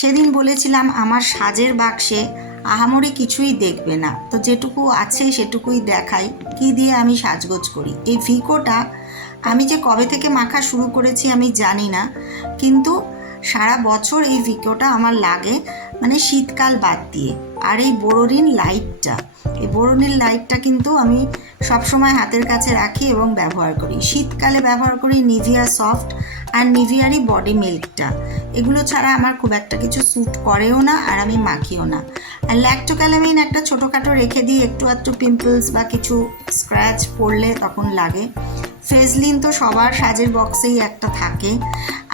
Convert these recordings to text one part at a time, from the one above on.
সেদিন বলেছিলাম আমার সাজের বাক্সে আহামরি কিছুই দেখবে না, তো যেটুকু আছে সেটুকুই দেখাই কি দিয়ে আমি সাজগোজ করি। এই ভিকোটা আমি যে কবে থেকে মাখা শুরু করেছি আমি জানি না, কিন্তু সারা বছর এই ভিকোটা আমার লাগে, মানে শীতকাল বাদ দিয়ে। আর এই বোরোলিন লাইটটা, এই বোরোলিন লাইটটা কিন্তু আমি সবসময় হাতের কাছে রাখি এবং ব্যবহার করি। শীতকালে ব্যবহার করি নিভিয়া সফট আর নিভিয়ারই বডি মিল্কটা। এগুলো ছাড়া আমার খুব একটা কিছু স্যুট করেও না, আর আমি মাখিও না। আর ল্যাক্টোক্যালামিন একটা ছোটোখাটো রেখে দিই, একটু একটু পিম্পলস বা কিছু স্ক্র্যাচ পড়লে তখন লাগে। ফেজলিন তো সবার সাজের বক্সেই একটা থাকে।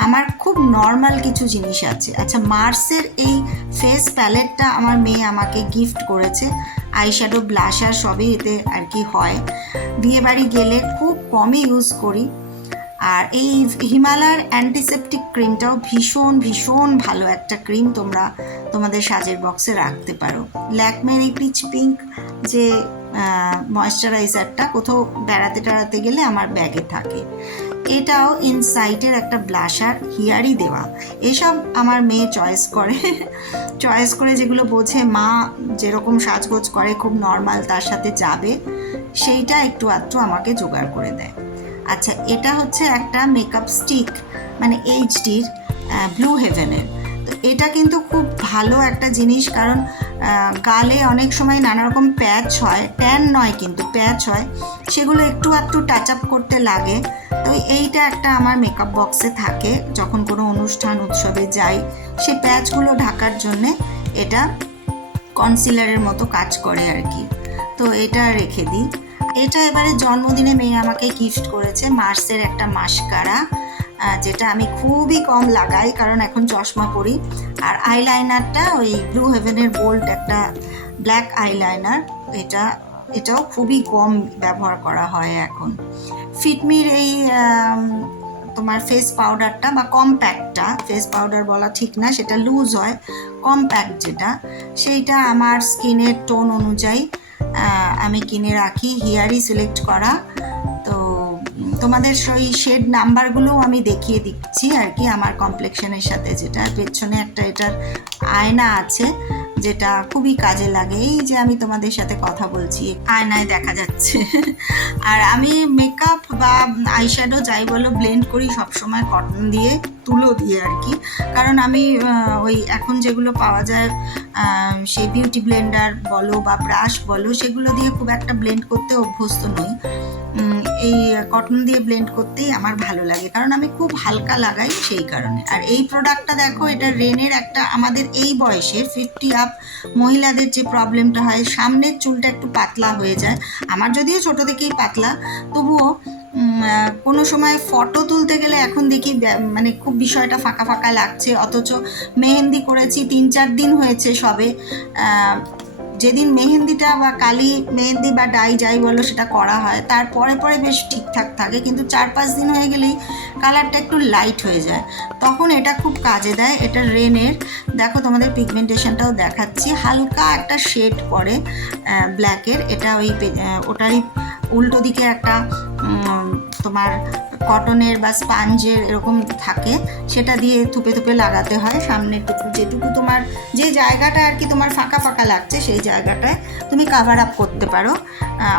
আমার খুব নর্মাল কিছু জিনিস আছে। আচ্ছা, মার্সের এই ফেস প্যালেটটা আমার মেয়ে আমাকে গিফট করেছে। আইশ্যাডো ব্লাশার সবই এতে আর কি হয়। বিয়েবাড়ি গেলে খুব কমই ইউজ করি। আর এই হিমালয়ার অ্যান্টিসেপটিক ক্রিমটাও ভীষণ ভীষণ ভালো একটা ক্রিম, তোমরা তোমাদের সাজের বক্সে রাখতে পারো। ল্যাকমের এই পিচ পিঙ্ক যে ময়েশ্চারাইজারটা কোথাও বেড়াতে টেড়াতে গেলে আমার ব্যাগে থাকে। এটাও ইনসাইটের একটা ব্লাশার, হিয়ারই দেওয়া। এসব আমার মেয়ে চয়েস করে যেগুলো বোঝে মা যেরকম সাজগোজ করে খুব নর্মাল তার সাথে যাবে, সেইটা একটু আধটু আমাকে জোগাড় করে দেয়। আচ্ছা, এটা হচ্ছে একটা মেকআপ স্টিক, মানে এইচডির ব্লু হেভেনের। তো এটা কিন্তু খুব ভালো একটা জিনিস, কারণ গালে অনেক সময় নানা রকম প্যাচ হয়, ট্যান নয় কিন্তু প্যাচ হয়, সেগুলো একটু আধটু টাচ আপ করতে লাগে। তো এইটা একটা আমার মেকআপ বক্সে থাকে, যখন কোনো অনুষ্ঠান উৎসবে যাই সেই প্যাচগুলো ঢাকার জন্যে এটা কনসিলারের মতো কাজ করে আর কি। তো এটা রেখে দিই। এটা এবারে জন্মদিনে মেয়ে আমাকে গিফট করেছে, মার্সের একটা মাস্কারা, যেটা আমি খুবই কম লাগাই কারণ এখন চশমা পরি। আর আইলাইনারটা ওই ব্লু হেভেনের বোল্ড একটা ব্ল্যাক আইলাইনার, এটাও খুবই কম ব্যবহার করা হয় এখন। ফিটমির এই তোমার ফেস পাউডারটা বা কম্প্যাক্টটা, ফেস পাউডার বলা ঠিক না, সেটা লুজ হয়, কম্প্যাক্ট যেটা, সেইটা আমার স্কিনের টোন অনুযায়ী আমি কিনে রাখি, হিয়ারই সিলেক্ট করা। তো তোমাদের সেই শেড নাম্বারগুলোও আমি দেখিয়ে দিচ্ছি আর কি, আমার কমপ্লেক্সনের সাথে। যেটা পেছনে একটা এটার আয়না আছে, যেটা খুবই কাজে লাগে। এই যে আমি তোমাদের সাথে কথা বলছি, আয়নায় দেখা যাচ্ছে। আর আমি মেকআপ বা আইশ্যাডো যাই বলো ব্লেন্ড করি সবসময় কটন দিয়ে, তুলো দিয়ে আর কি। কারণ আমি ওই এখন যেগুলো পাওয়া যায় সেই বিউটি ব্লেন্ডার বলো বা ব্রাশ বলো, সেগুলো দিয়ে খুব একটা ব্লেন্ড করতে অভ্যস্ত নই। এই কটন দিয়ে ব্লেন্ড করতেই আমার ভালো লাগে, কারণ আমি খুব হালকা লাগাই সেই কারণে। আর এই প্রোডাক্টটা দেখো, এটা রেনের একটা, আমাদের এই বয়সে 50 আপ মহিলাদের যে প্রবলেমটা হয়, সামনের চুলটা একটু পাতলা হয়ে যায়। আমার যদিও ছোটো থেকেই পাতলা, তবুও কোনো সময় ফটো তুলতে গেলে এখন দেখি মানে খুব বিষয়টা ফাঁকা ফাঁকা লাগছে। অথচ মেহেন্দি করেছি 3-4 দিন হয়েছে সবে, যেদিন মেহেন্দিটা বা কালি মেহেন্দি বা ডাই যাই বলো সেটা করা হয়, তারপরে পরে বেশ ঠিকঠাক থাকে, কিন্তু 4-5 দিন হয়ে গেলেই কালারটা একটু লাইট হয়ে যায়। তখন এটা খুব কাজে দেয়। এটা রেনের, দেখো তোমাদের পিগমেন্টেশনটাও দেখাচ্ছি, হালকা একটা শেড পড়ে ব্ল্যাকের। এটা ওই ওটারই উল্টো দিকে একটা তোমার কটনের বা স্পাঞ্জের এরকম থাকে, সেটা দিয়ে থুপে থুপে লাগাতে হয় সামনেটুকু, যেটুকু তোমার যে জায়গাটা আর কি তোমার ফাঁকা ফাঁকা লাগছে সেই জায়গাটায় তুমি কাভার আপ করতে পারো।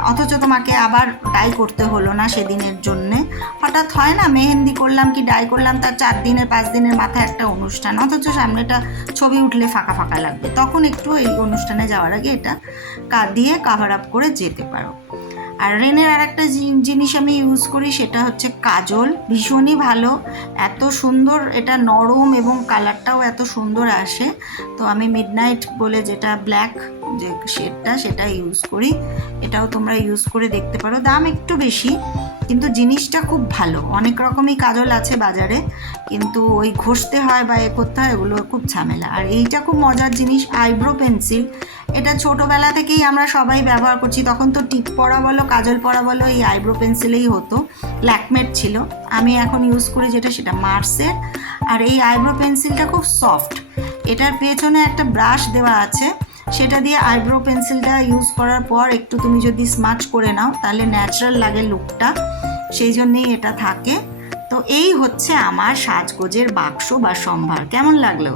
অথচ তোমাকে আবার ডাই করতে হলো না সেদিনের জন্যে। হঠাৎ হয় না, মেহেন্দি করলাম কি ডাই করলাম, তার 4 দিনের 5 দিনের মাথায় একটা অনুষ্ঠান, অথচ সামনেটা ছবি উঠলে ফাঁকা ফাঁকা লাগবে, তখন একটু এই অনুষ্ঠানে যাওয়ার আগে এটা দিয়ে কাভার আপ করে যেতে পারো। আর রেনের আর একটা জিনিস আমি ইউজ করি, সেটা হচ্ছে কাজল, ভীষণই ভালো, এত সুন্দর, এটা নরম এবং কালারটাও এত সুন্দর আসে। তো আমি মিডনাইট বলে যেটা ব্ল্যাক যে শেডটা, সেটা ইউজ করি। এটাও তোমরা ইউজ করে দেখতে পারো, দাম একটু বেশি কিন্তু জিনিসটা খুব ভালো। অনেক রকমই কাজল আছে বাজারে, কিন্তু ওই ঘষতে হয় বা করতে হয়, ওগুলো খুব ঝামেলা। আর এইটা খুব মজার জিনিস, আইব্রো পেন্সিল। এটা ছোটোবেলা থেকেই আমরা সবাই ব্যবহার করছি, তখন তো টিপ পরা বলো কাজল পরা বলো এই আইব্রো পেন্সিলেই হতো, ল্যাকমের ছিল। আমি এখন ইউজ করি যেটা, সেটা মার্সের। আর এই আইব্রো পেন্সিলটা খুব সফট, এটার পেছনে একটা ব্রাশ দেওয়া আছে, সেটা দিয়ে আইব্রো পেন্সিলটা ইউজ করার পর একটু তুমি যদি স্মাচ করে নাও তাহলে ন্যাচারাল লাগে লুকটা, সেই জন্যেই এটা থাকে। তো এই হচ্ছে আমার সাজগোজের বাক্স বা সম্ভার। কেমন লাগলো?